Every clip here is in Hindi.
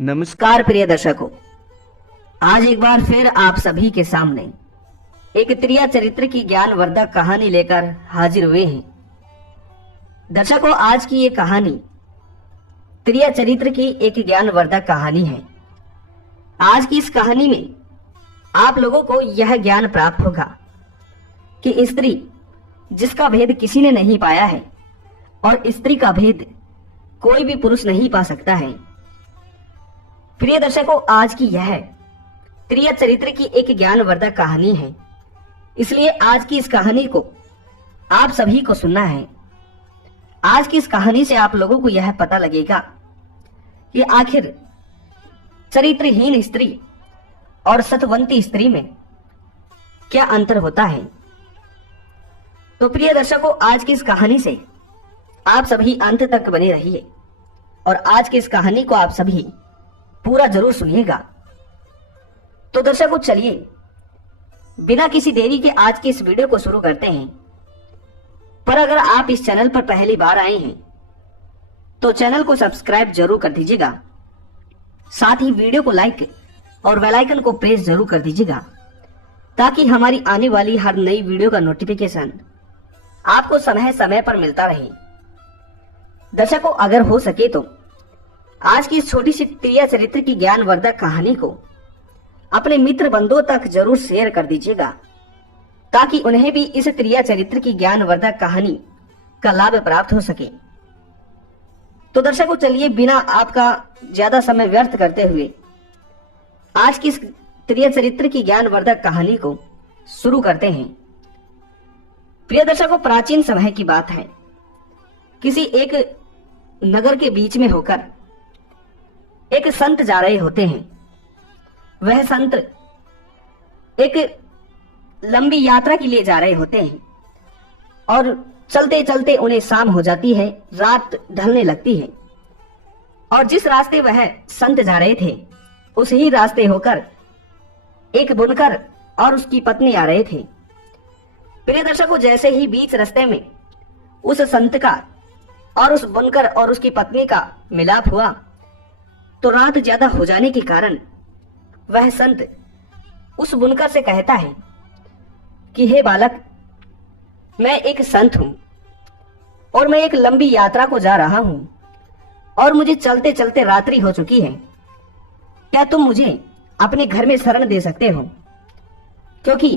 नमस्कार प्रिय दर्शकों, आज एक बार फिर आप सभी के सामने एक त्रिया चरित्र की ज्ञानवर्धक कहानी लेकर हाजिर हुए हैं। दर्शकों, आज की ये कहानी त्रिया चरित्र की एक ज्ञानवर्धक कहानी है। आज की इस कहानी में आप लोगों को यह ज्ञान प्राप्त होगा कि स्त्री जिसका भेद किसी ने नहीं पाया है और स्त्री का भेद कोई भी पुरुष नहीं पा सकता है। प्रिय दर्शकों, आज की यह त्रिया चरित्र की एक ज्ञानवर्धक कहानी है, इसलिए आज की इस कहानी को आप सभी को सुनना है। आज की इस कहानी से आप लोगों को यह पता लगेगा कि आखिर चरित्रहीन स्त्री और सतवंती स्त्री में क्या अंतर होता है। तो प्रिय दर्शकों, आज की इस कहानी से आप सभी अंत तक बने रहिए और आज की इस कहानी को आप सभी पूरा जरूर सुनिएगा। तो दर्शकों, चलिए बिना किसी देरी के आज की इस वीडियो को शुरू करते हैं। पर अगर आप इस चैनल पर पहली बार आए हैं तो चैनल को सब्सक्राइब जरूर कर दीजिएगा, साथ ही वीडियो को लाइक और बेल आइकन को प्रेस जरूर कर दीजिएगा ताकि हमारी आने वाली हर नई वीडियो का नोटिफिकेशन आपको समय समय पर मिलता रहे। दर्शकों, अगर हो सके तो आज की इस छोटी सी त्रिया चरित्र की ज्ञानवर्धक कहानी को अपने मित्र बंधुओं तक जरूर शेयर कर दीजिएगा ताकि उन्हें भी इस त्रिया चरित्र की ज्ञानवर्धक कहानी का लाभ प्राप्त हो सके। तो दर्शकों, चलिए बिना आपका ज्यादा समय व्यर्थ करते हुए आज की इस त्रिया चरित्र की ज्ञानवर्धक कहानी को शुरू करते हैं। प्रिय दर्शकों, प्राचीन समय की बात है। किसी एक नगर के बीच में होकर एक संत जा रहे होते हैं। वह संत एक लंबी यात्रा के लिए जा रहे होते हैं और चलते चलते उन्हें शाम हो जाती है, रात ढलने लगती है और जिस रास्ते वह संत जा रहे थे उस ही रास्ते होकर एक बुनकर और उसकी पत्नी आ रहे थे। प्रिय दर्शकों, जैसे ही बीच रास्ते में उस संत का और उस बुनकर और उसकी पत्नी का मिलाप हुआ तो रात ज्यादा हो जाने के कारण वह संत उस बुनकर से कहता है कि हे बालक, मैं एक संत हूं और मैं एक लंबी यात्रा को जा रहा हूं और मुझे चलते चलते रात्रि हो चुकी है। क्या तुम मुझे अपने घर में शरण दे सकते हो? क्योंकि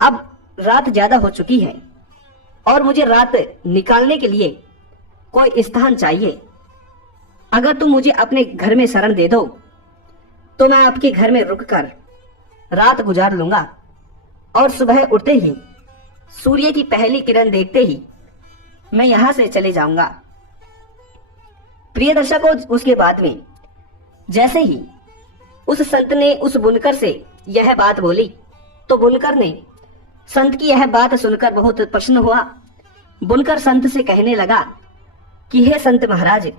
अब रात ज्यादा हो चुकी है और मुझे रात निकालने के लिए कोई स्थान चाहिए। अगर तुम मुझे अपने घर में शरण दे दो तो मैं आपके घर में रुककर रात गुजार लूंगा और सुबह उठते ही सूर्य की पहली किरण देखते ही मैं यहां से चले जाऊंगा। प्रिय दर्शकों, उसके बाद में जैसे ही उस संत ने उस बुनकर से यह बात बोली तो बुनकर ने संत की यह बात सुनकर बहुत प्रसन्न हुआ। बुनकर संत से कहने लगा कि हे संत महाराज,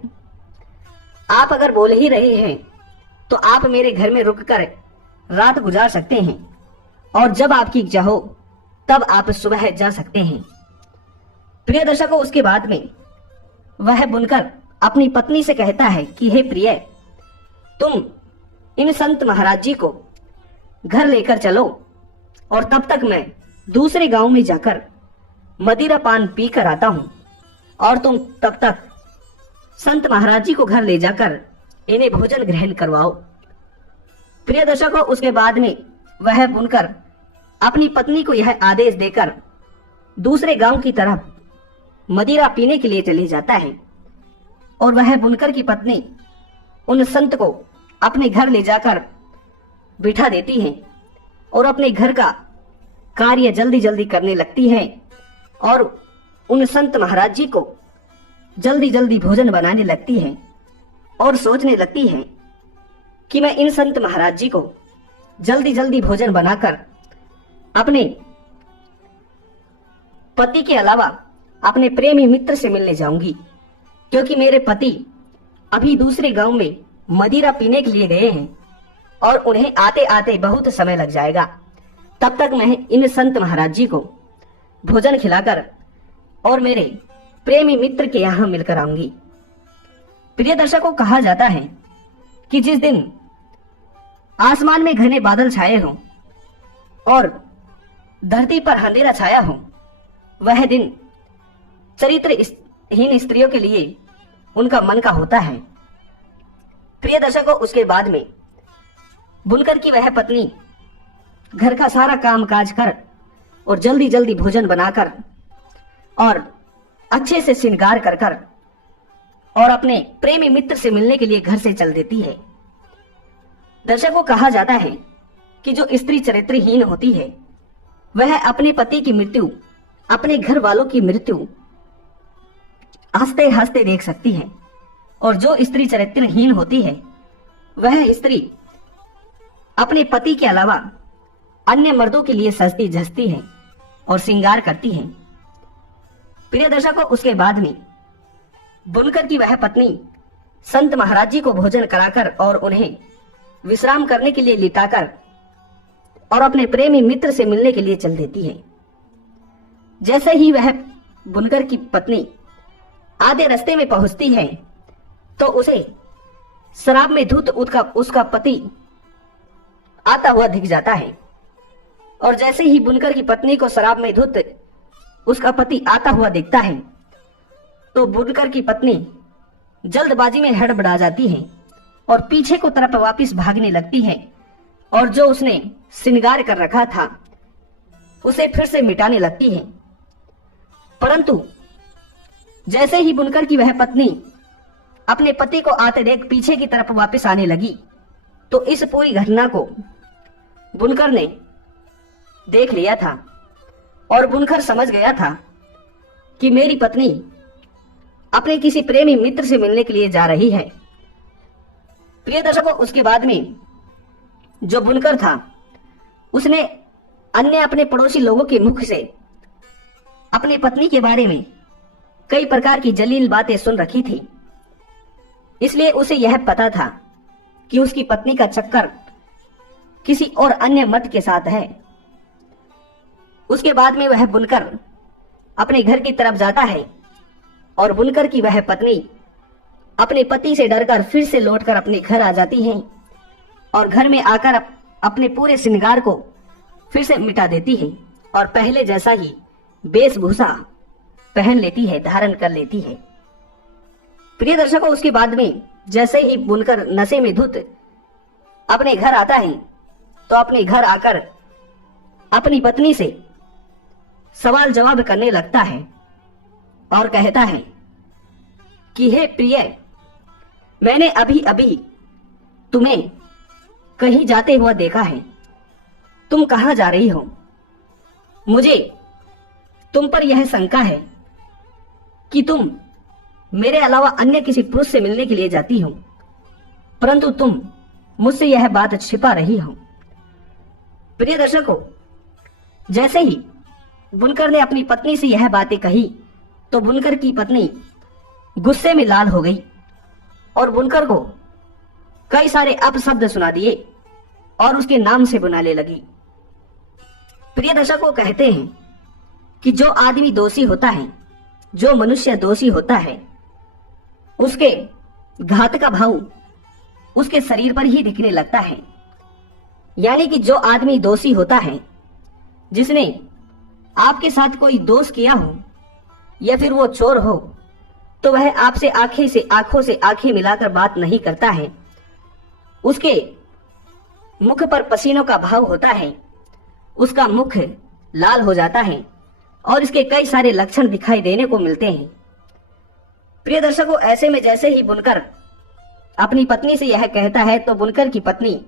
आप अगर बोल ही रहे हैं तो आप मेरे घर में रुककर रात गुजार सकते हैं और जब आपकी इच्छा हो तब आप सुबह जा सकते हैं। प्रिय दर्शकों, उसके बाद में वह बुनकर अपनी पत्नी से कहता है कि हे प्रिय, तुम इन संत महाराज जी को घर लेकर चलो और तब तक मैं दूसरे गांव में जाकर मदिरा पान पी कर आता हूं और तुम तब तक संत महाराज जी को घर ले जाकर इन्हें भोजन ग्रहण करवाओ। प्रिय दर्शकों, उसके बाद में वह बुनकर अपनी पत्नी को यह आदेश देकर दूसरे गांव की तरफ मदिरा पीने के लिए चले जाता है और वह बुनकर की पत्नी उन संत को अपने घर ले जाकर बिठा देती है और अपने घर का कार्य जल्दी जल्दी करने लगती है और उन संत महाराज जी को जल्दी जल्दी भोजन बनाने लगती है और सोचने लगती है कि मैं इन संत महाराज जी को जल्दी जल्दी भोजन बनाकर अपने पति के अलावा अपने प्रेमी मित्र से मिलने जाऊंगी, क्योंकि मेरे पति अभी दूसरे गांव में मदिरा पीने के लिए गए हैं और उन्हें आते आते बहुत समय लग जाएगा। तब तक मैं इन संत महाराज जी को भोजन खिलाकर और मेरे प्रेमी मित्र के यहाँ मिलकर आऊंगी। प्रिय दर्शकों, कहा जाता है कि जिस दिन आसमान में घने बादल छाए हों और धरती पर अंधेरा छाया हो, वह दिन चरित्रहीन स्त्रियों के लिए उनका मन का होता है। प्रिय दर्शकों, उसके बाद में बुनकर की वह पत्नी घर का सारा काम काज कर और जल्दी जल्दी भोजन बनाकर और अच्छे से श्रृंगार कर कर और अपने प्रेमी मित्र से मिलने के लिए घर से चल देती है। दर्शकों, कहा जाता है कि जो स्त्री चरित्रहीन होती है वह अपने पति की मृत्यु, अपने घर वालों की मृत्यु हंसते हंसते देख सकती है, और जो स्त्री चरित्रहीन होती है वह स्त्री अपने पति के अलावा अन्य मर्दों के लिए सजती धजती है और श्रृंगार करती है। प्रिय दर्शकों, उसके बाद में बुनकर की वह पत्नी संत महाराज जी को भोजन कराकर और उन्हें विश्राम करने के लिए लिटाकर और अपने प्रेमी मित्र से मिलने के लिए चल देती है। जैसे ही वह बुनकर की पत्नी आधे रास्ते में पहुंचती है तो उसे शराब में धुत उसका पति आता हुआ दिख जाता है, और जैसे ही बुनकर की पत्नी को शराब में धुत उसका पति आता हुआ दिखता है तो बुनकर की पत्नी जल्दबाजी में हड़बड़ा जाती है और पीछे को तरफ वापस भागने लगती है, और जो उसने श्रृंगार कर रखा था उसे फिर से मिटाने लगती है। परंतु जैसे ही बुनकर की वह पत्नी अपने पति को आते देख पीछे की तरफ वापस आने लगी तो इस पूरी घटना को बुनकर ने देख लिया था, और बुनकर समझ गया था कि मेरी पत्नी अपने किसी प्रेमी मित्र से मिलने के लिए जा रही है। प्रिय दर्शकों, उसके बाद में जो बुनकर था उसने अन्य अपने पड़ोसी लोगों के मुख से अपनी पत्नी के बारे में कई प्रकार की जलील बातें सुन रखी थी, इसलिए उसे यह पता था कि उसकी पत्नी का चक्कर किसी और अन्य मर्द के साथ है। उसके बाद में वह बुनकर अपने घर की तरफ जाता है और बुनकर की वह पत्नी अपने पति से डरकर फिर से लौटकर अपने घर आ जाती है और घर में आकर अपने पूरे श्रृंगार को फिर से मिटा देती है और पहले जैसा ही वेशभूषा पहन लेती है, धारण कर लेती है। प्रिय दर्शकों, उसके बाद में जैसे ही बुनकर नशे में धुत अपने घर आता है तो अपने घर आकर अपनी पत्नी से सवाल जवाब करने लगता है और कहता है कि हे प्रिय, मैंने अभी अभी तुम्हें कहीं जाते हुआ देखा है, तुम कहां जा रही हो? मुझे तुम पर यह शंका है कि तुम मेरे अलावा अन्य किसी पुरुष से मिलने के लिए जाती हो, परंतु तुम मुझसे यह बात छिपा रही हो। प्रिय दर्शकों, जैसे ही बुनकर ने अपनी पत्नी से यह बातें कही तो बुनकर की पत्नी गुस्से में लाल हो गई और बुनकर को कई सारे अपशब्द सुना दिए और उसके नाम से बुलाने लगी। प्रिय दर्शकों, कहते हैं कि जो आदमी दोषी होता है, जो मनुष्य दोषी होता है, उसके घात का भाव उसके शरीर पर ही दिखने लगता है। यानी कि जो आदमी दोषी होता है, जिसने आपके साथ कोई दोष किया हो या फिर वो चोर हो, तो वह आपसे आंखों से आंखें मिलाकर बात नहीं करता है। उसके मुख पर पसीनों का भाव होता है, उसका मुख लाल हो जाता है और इसके कई सारे लक्षण दिखाई देने को मिलते हैं। प्रिय दर्शकों, ऐसे में जैसे ही बुनकर अपनी पत्नी से यह कहता है तो बुनकर की पत्नी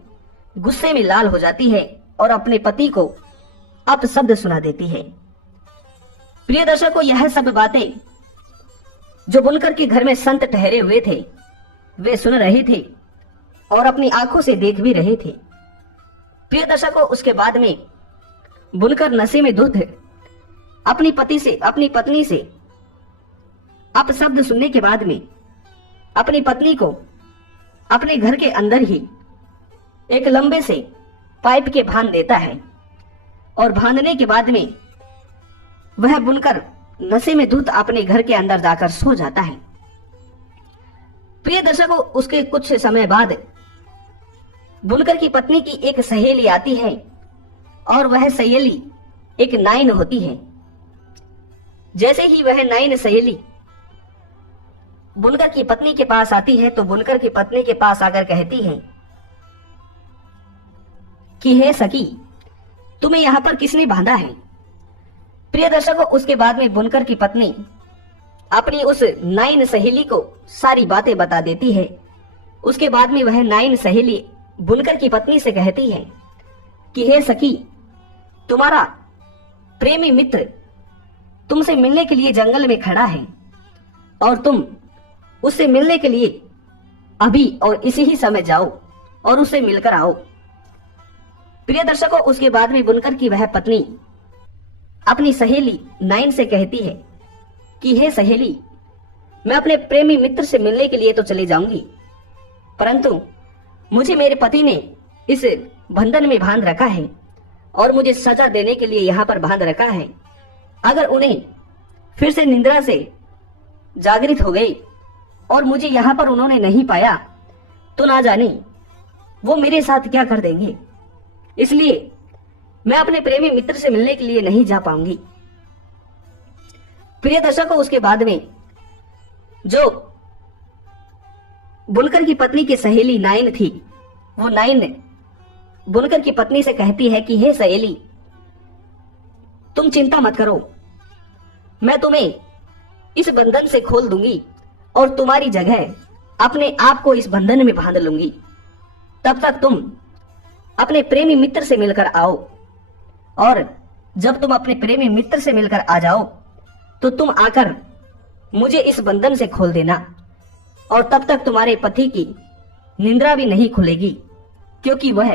गुस्से में लाल हो जाती है और अपने पति को अपशब्द सुना देती है। प्रिय दर्शकों, यह सब बातें जो बुनकर के घर में संत ठहरे हुए थे वे सुन रहे थे और अपनी आंखों से देख भी रहे थे। प्रिय दर्शकों, उसके बाद में बुनकर नशे में धुत अपनी पत्नी से अपशब्द सुनने के बाद में अपनी पत्नी को अपने घर के अंदर ही एक लंबे से पाइप के बांध देता है और बांधने के बाद में वह बुनकर नशे में धुत अपने घर के अंदर जाकर सो जाता है। प्रिय दर्शकों, उसके कुछ समय बाद बुनकर की पत्नी की एक सहेली आती है और वह सहेली एक नाइन होती है। जैसे ही वह नाइन सहेली बुनकर की पत्नी के पास आती है तो बुनकर की पत्नी के पास आकर कहती है कि हे सखी, तुम्हें यहां पर किसने बांधा है। प्रिय दर्शकों, उसके बाद में बुनकर की पत्नी अपनी उस नाइन सहेली को सारी बातें बता देती है। उसके बाद में वह नाइन सहेली बुनकर की पत्नी से कहती है कि हे सखी, तुम्हारा प्रेमी मित्र तुमसे मिलने के लिए जंगल में खड़ा है और तुम उससे मिलने के लिए अभी और इसी ही समय जाओ और उससे मिलकर आओ। प्रिय दर्शकों, उसके बाद में बुनकर की वह पत्नी अपनी सहेली नाइन से कहती है कि हे सहेली, मैं अपने प्रेमी मित्र से मिलने के लिए तो चली जाऊंगी, परंतु मुझे मेरे पति ने इस बंधन में बांध रखा है और मुझे सजा देने के लिए यहाँ पर बांध रखा है। अगर उन्हें फिर से निद्रा से जागृत हो गई और मुझे यहाँ पर उन्होंने नहीं पाया तो ना जाने वो मेरे साथ क्या कर देंगे। इसलिए मैं अपने प्रेमी मित्र से मिलने के लिए नहीं जा पाऊंगी। प्रिय दर्शकों, उसके बाद में जो बुनकर की पत्नी की सहेली नाइन थी, वो नाइन बुनकर की पत्नी से कहती है कि हे सहेली, तुम चिंता मत करो, मैं तुम्हें इस बंधन से खोल दूंगी और तुम्हारी जगह अपने आप को इस बंधन में बांध लूंगी। तब तक तुम अपने प्रेमी मित्र से मिलकर आओ और जब तुम अपने प्रेमी मित्र से मिलकर आ जाओ तो तुम आकर मुझे इस बंधन से खोल देना और तब तक तुम्हारे पति की निंद्रा भी नहीं खुलेगी, क्योंकि वह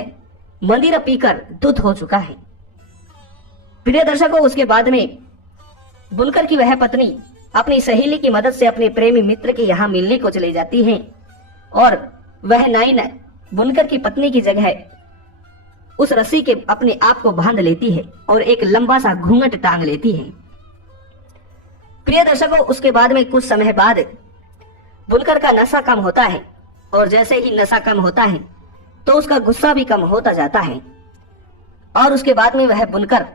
मदिरा पीकर धुत हो चुका है। प्रिय दर्शकों, उसके बाद में बुनकर की वह पत्नी अपनी सहेली की मदद से अपने प्रेमी मित्र के यहाँ मिलने को चली जाती है और वह नाइन बुनकर की पत्नी की जगह उस रस्सी के अपने आप को बांध लेती है और एक लंबा सा घूंघट टांग लेती है। प्रिय दर्शकों, उसके बाद में कुछ समय बाद बुनकर का नशा कम होता है और जैसे ही नशा कम होता है तो उसका गुस्सा भी कम होता जाता है और उसके बाद में वह बुनकर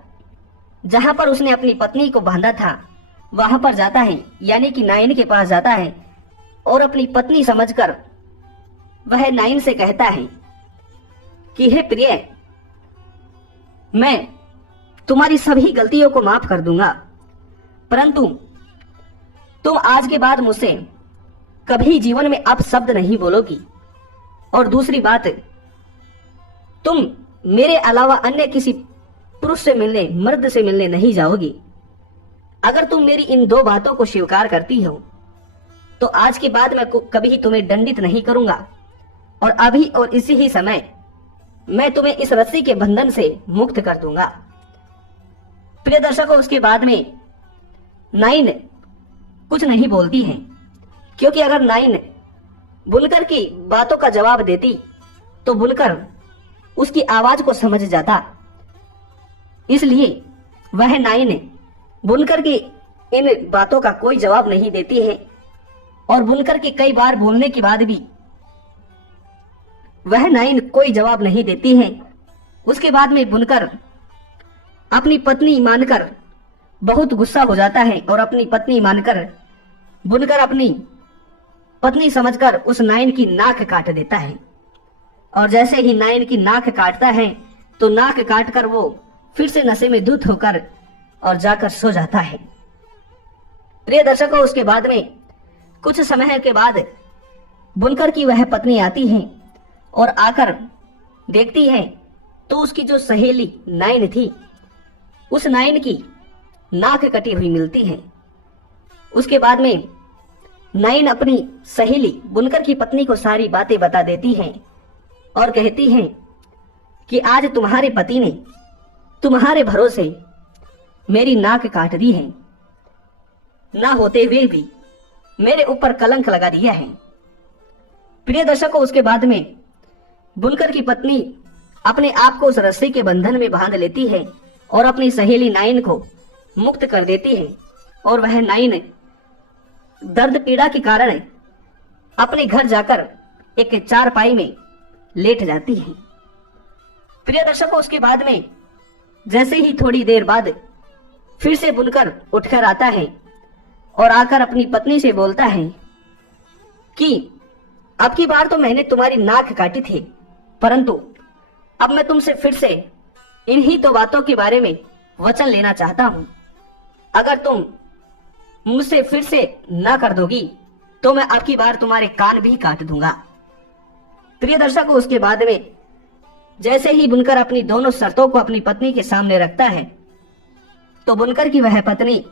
जहां पर उसने अपनी पत्नी को बांधा था वहां पर जाता है, यानी कि नाइन के पास जाता है और अपनी पत्नी समझकर वह नाइन से कहता है कि हे प्रिय, मैं तुम्हारी सभी गलतियों को माफ कर दूंगा, परंतु तुम आज के बाद मुझसे कभी जीवन में अपशब्द नहीं बोलोगी और दूसरी बात, तुम मेरे अलावा अन्य किसी पुरुष से मिलने, मर्द से मिलने नहीं जाओगी। अगर तुम मेरी इन दो बातों को स्वीकार करती हो तो आज के बाद मैं कभी तुम्हें दंडित नहीं करूंगा और अभी और इसी ही समय मैं तुम्हें इस रस्सी के बंधन से मुक्त कर दूंगा। प्रिय दर्शकों, उसके बाद में नाइन कुछ नहीं बोलती है, क्योंकि अगर नाइन बुनकर की बातों का जवाब देती तो बुनकर उसकी आवाज को समझ जाता। इसलिए वह नाइन बुनकर की इन बातों का कोई जवाब नहीं देती है और बुनकर के कई बार बोलने के बाद भी वह नाइन कोई जवाब नहीं देती है। उसके बाद में बुनकर अपनी पत्नी मानकर बहुत गुस्सा हो जाता है और अपनी पत्नी मानकर बुनकर अपनी पत्नी समझकर उस नाइन की नाक काट देता है और जैसे ही नाइन की नाक काटता है तो नाक काटकर वो फिर से नशे में धुत होकर और जाकर सो जाता है। प्रिय दर्शकों, उसके बाद में कुछ समय के बाद बुनकर की वह पत्नी आती है और आकर देखती है तो उसकी जो सहेली नाइन थी, उस नाइन की नाक कटी हुई मिलती है। उसके बाद में नाइन अपनी सहेली बुनकर की पत्नी को सारी बातें बता देती है और कहती है कि आज तुम्हारे पति ने तुम्हारे भरोसे मेरी नाक काट दी है, ना होते हुए भी मेरे ऊपर कलंक लगा दिया है। प्रिय दर्शकों, उसके बाद में बुनकर की पत्नी अपने आप को उस रस्सी के बंधन में बांध लेती है और अपनी सहेली नाइन को मुक्त कर देती है और वह नाइन दर्द पीड़ा के कारण अपने घर जाकर एक चारपाई में लेट जाती हैं। प्रिय दर्शकों, उसके बाद में जैसे ही थोड़ी देर बाद फिर से बुनकर उठकर आता है और आकर अपनी पत्नी से बोलता है कि अब की बार तो मैंने तुम्हारी नाक काटी थी, परंतु अब मैं तुमसे फिर से इन्हीं दो बातों के बारे में वचन लेना चाहता हूं। अगर तुम मुझसे फिर से ना कर दोगी तो मैं अब की बार तुम्हारे कान भी काट दूंगा। प्रिय दर्शकों, उसके बाद में जैसे ही बुनकर अपनी दोनों शर्तों को अपनी पत्नी के सामने रखता है तो बुनकर की वह पत्नी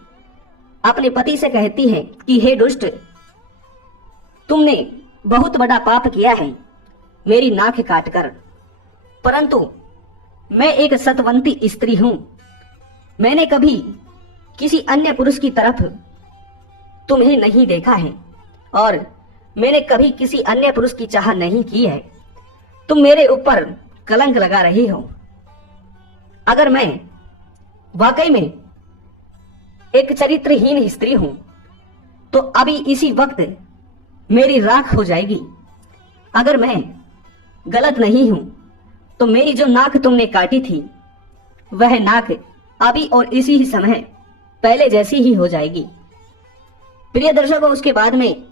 अपने पति से कहती है कि हे दुष्ट, तुमने बहुत बड़ा पाप किया है मेरी नाक काटकर, परंतु मैं एक सतवंती स्त्री हूं। मैंने कभी किसी अन्य पुरुष की तरफ तुम्हें नहीं देखा है और मैंने कभी किसी अन्य पुरुष की चाह नहीं की है। तुम मेरे ऊपर कलंक लगा रही हो। अगर मैं वाकई में एक चरित्रहीन स्त्री हूं तो अभी इसी वक्त मेरी राख हो जाएगी। अगर मैं गलत नहीं हूं तो मेरी जो नाक तुमने काटी थी वह नाक अभी और इसी ही समय पहले जैसी ही हो जाएगी। प्रिय दर्शकों, उसके बाद में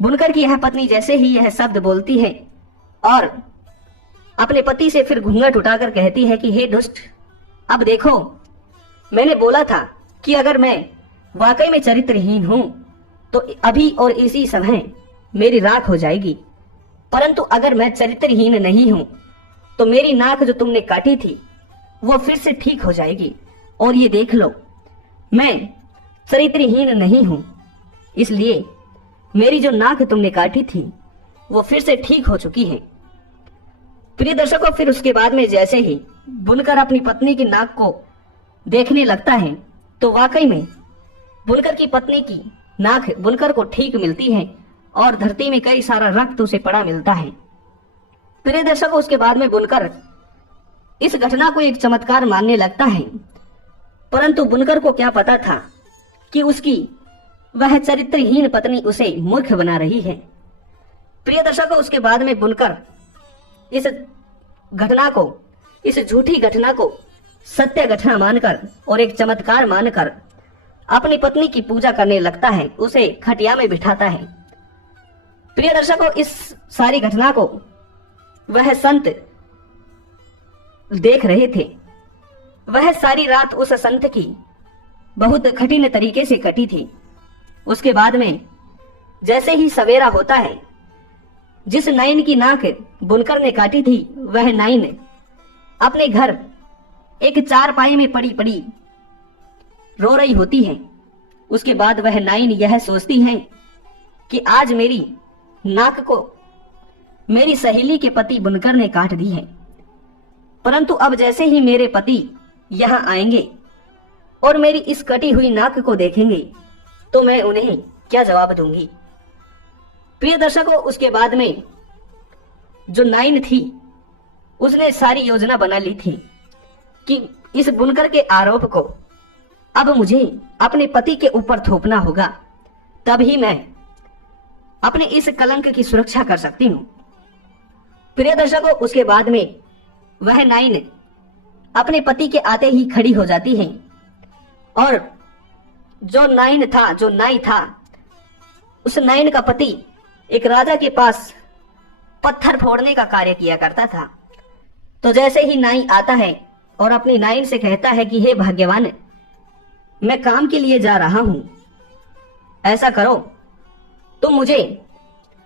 बुनकर की यह पत्नी जैसे ही यह शब्द बोलती है और अपने पति से फिर घूंघट उठाकर कहती है कि हे दुष्ट, अब देखो, मैंने बोला था कि अगर मैं वाकई में चरित्रहीन हूं तो अभी और इसी समय मेरी राख हो जाएगी, परंतु अगर मैं चरित्रहीन नहीं हूं तो मेरी नाक जो तुमने काटी थी वो फिर से ठीक हो जाएगी। और ये देख लो, मैं चरित्रहीन नहीं हूं, इसलिए मेरी जो नाक तुमने काटी थी वो फिर से ठीक हो चुकी है। प्रिय दर्शकों, फिर उसके बाद में जैसे ही बुनकर अपनी पत्नी की नाक को देखने लगता है तो वाकई में बुनकर की पत्नी की नाक बुनकर को ठीक मिलती है और धरती में कई सारा रक्त उसे पड़ा मिलता है। प्रिय दर्शकों, उसके बाद में बुनकर इस घटना को एक चमत्कार मानने लगता है, परंतु बुनकर को क्या पता था कि उसकी वह चरित्रहीन पत्नी उसे मूर्ख बना रही है। प्रिय दर्शकों, उसके बाद में बुनकर इस घटना को, इस झूठी घटना को सत्य घटना मानकर और एक चमत्कार मानकर अपनी पत्नी की पूजा करने लगता है, उसे खटिया में बिठाता है। प्रिय दर्शकों, इस सारी घटना को वह संत देख रहे थे। वह सारी रात उस संत की बहुत कठिन तरीके से कटी थी। उसके बाद में जैसे ही सवेरा होता है, जिस नाइन की नाक बुनकर ने काटी थी वह नाइन अपने घर एक चारपाई में पड़ी पड़ी रो रही होती है। उसके बाद वह नाइन यह सोचती है कि आज मेरी नाक को मेरी सहेली के पति बुनकर ने काट दी है, परंतु अब जैसे ही मेरे पति यहां आएंगे और मेरी इस कटी हुई नाक को देखेंगे तो मैं उन्हें क्या जवाब दूंगी। प्रिय दर्शकों, उसके बाद में जो नाइन थी उसने सारी योजना बना ली थी कि इस बुनकर के आरोप को अब मुझे अपने पति के ऊपर थोपना होगा, तभी मैं अपने इस कलंक की सुरक्षा कर सकती हूं। प्रिय दर्शकों, उसके बाद में वह नाइन अपने पति के आते ही खड़ी हो जाती है और जो नाई था, उस नाइन का पति एक राजा के पास पत्थर फोड़ने का कार्य किया करता था। तो जैसे ही नाई आता है और अपनी नाइन से कहता है कि हे भाग्यवान, मैं काम के लिए जा रहा हूं, ऐसा करो तुम मुझे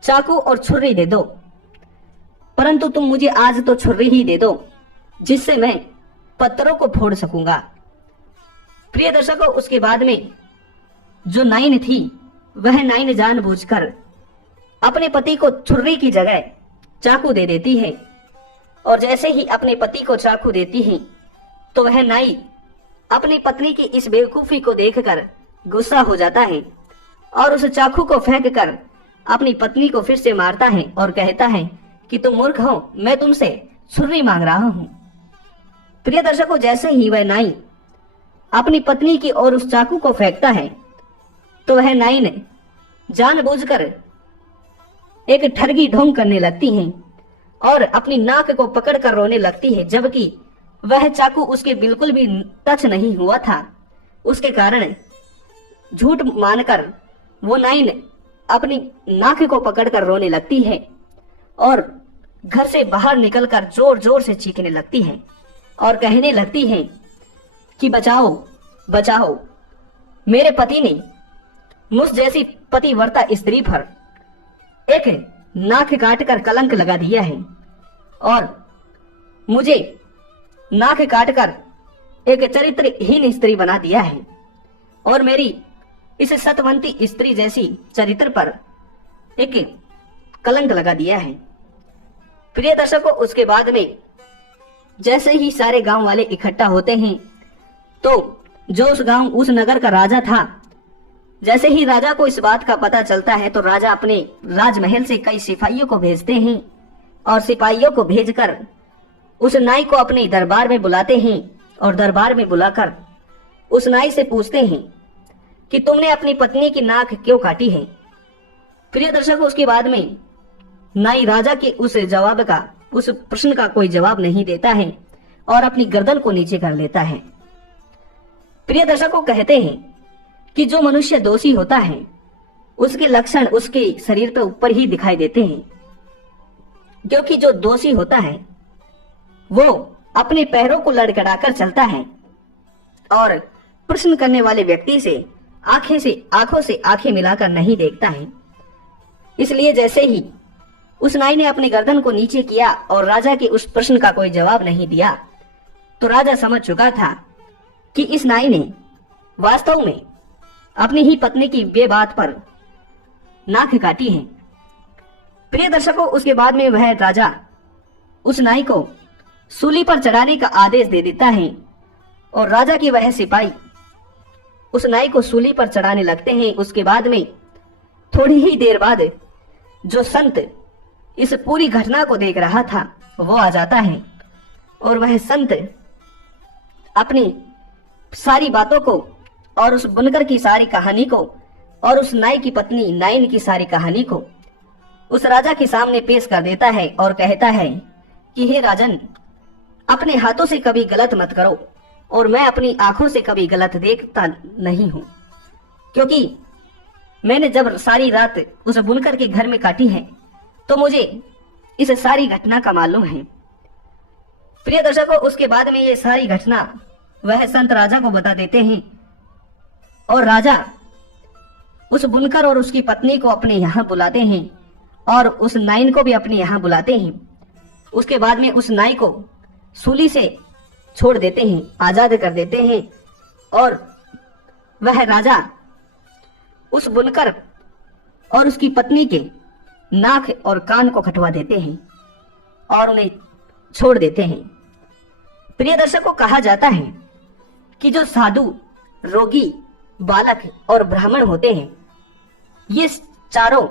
चाकू और छुरी दे दो, परंतु तुम मुझे आज तो छुरी ही दे दो जिससे मैं पत्थरों को फोड़ सकूंगा। प्रिय दर्शकों, उसके बाद में जो नाइन थी वह नाइन जानबूझकर अपने पति को छुरी की जगह चाकू दे देती है और जैसे ही अपने पति को चाकू देती है तो वह नाई अपनी पत्नी की इस बेवकूफी को देखकर गुस्सा हो जाता है और उस चाकू को फेंक कर अपनी पत्नी को फिर से मारता है और कहता है कि तुम मूर्ख हो, मैं तुमसे छुरी मांग रहा हूं। प्रिय दर्शकों, जैसे ही वह नाई अपनी पत्नी की ओर उस चाकू को फेंकता है तो वह नाई ने जानबूझकर एक ठगी ढोंग करने लगती है और अपनी नाक को पकड़कर रोने लगती है, जबकि वह चाकू उसके बिल्कुल भी टच नहीं हुआ था। उसके कारण झूठ मानकर वो नाइन अपनी नाक को पकड़कर रोने लगती है और घर से बाहर निकलकर जोर जोर से चीखने लगती है और कहने लगती है कि बचाओ बचाओ, मेरे पति ने मुझ जैसी पतिव्रता स्त्री पर एक नाक काटकर कलंक लगा दिया है और मुझे नाक काटकर एक चरित्रहीन स्त्री बना दिया है और मेरी इस सतवंती स्त्री जैसी चरित्र पर एक कलंक लगा दिया है। प्रिय दर्शकों, उसके बाद में जैसे ही सारे गांव वाले इकट्ठा होते हैं तो जो उस नगर का राजा था, जैसे ही राजा को इस बात का पता चलता है तो राजा अपने राजमहल से कई सिपाहियों को भेजते हैं और सिपाहियों को भेजकर उस नाई को अपने दरबार में बुलाते हैं और दरबार में बुलाकर उस नाई से पूछते हैं कि तुमने अपनी पत्नी की नाक क्यों काटी है। प्रिय दर्शकों, उसके बाद में नाई राजा के उस प्रश्न का कोई जवाब नहीं देता है और अपनी गर्दन को नीचे कर लेता है। प्रिय दर्शकों, कहते हैं कि जो मनुष्य दोषी होता है उसके लक्षण उसके शरीर पे ऊपर ही दिखाई देते हैं, क्योंकि जो दोषी होता है वो अपने पैरों को लड़खड़ाकर चलता है और प्रश्न करने वाले व्यक्ति से आंखों से आंखें मिलाकर नहीं देखता है। इसलिए जैसे ही उस नाई ने अपनी गर्दन को नीचे किया और राजा के उस प्रश्न का कोई जवाब नहीं दिया तो राजा समझ चुका था कि इस नाई ने वास्तव में अपनी ही पत्नी की बेबात पर नाक काटी है। प्रिय दर्शकों, उसके बाद में वह राजा उस नाई को सूली पर चढ़ाने का आदेश दे देता है और राजा की वह सिपाही उस नाई को सूली पर चढ़ाने लगते हैं। उसके बाद में थोड़ी ही देर बाद जो संत इस पूरी घटना को देख रहा था वो आ जाता है और वह संत अपनी सारी बातों को और उस बुनकर की सारी कहानी को और उस नाई की पत्नी नाइन की सारी कहानी को उस राजा के सामने पेश कर देता है और कहता है कि हे राजन, अपने हाथों से कभी गलत मत करो और मैं अपनी आंखों से कभी गलत देखता नहीं हूं, क्योंकि मैंने जब सारी रात उस बुनकर के घर में काटी है तो मुझे इस सारी घटना का मालूम है। प्रिय दर्शकों, उसके बाद में ये सारी घटना वह संत राजा को बता देते हैं और राजा उस बुनकर और उसकी पत्नी को अपने यहाँ बुलाते हैं और उस नाइन को भी अपने यहाँ बुलाते हैं। उसके बाद में उस नाई को सूली से छोड़ देते हैं, आजाद कर देते हैं और वह राजा उस बुनकर और उसकी पत्नी के नाक और कान को कटवा देते हैं और उन्हें छोड़ देते हैं। प्रिय दर्शकों, कहा जाता है कि जो साधु, रोगी, बालक और ब्राह्मण होते हैं ये चारों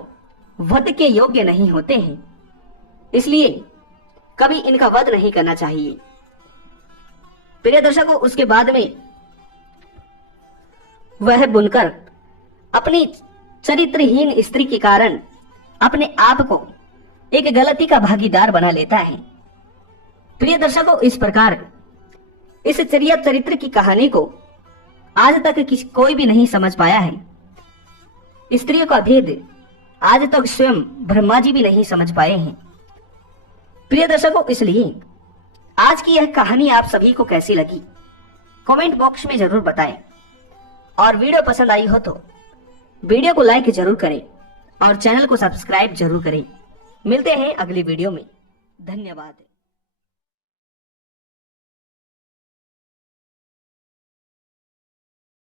वध के योग्य नहीं होते हैं, इसलिए कभी इनका वध नहीं करना चाहिए। प्रिय दर्शकों, उसके बाद में वह बुनकर अपनी चरित्रहीन स्त्री के कारण अपने आप को एक गलती का भागीदार बना लेता है। प्रिय दर्शकों, इस प्रकार इस चरित्र की कहानी को आज तक कोई भी नहीं समझ पाया है। स्त्रियों का भेद आज तक स्वयं ब्रह्मा जी भी नहीं समझ पाए हैं। प्रिय दर्शकों, इसलिए आज की यह कहानी आप सभी को कैसी लगी कमेंट बॉक्स में जरूर बताएं और वीडियो पसंद आई हो तो वीडियो को लाइक जरूर करें और चैनल को सब्सक्राइब जरूर करें। मिलते हैं अगली वीडियो में। धन्यवाद।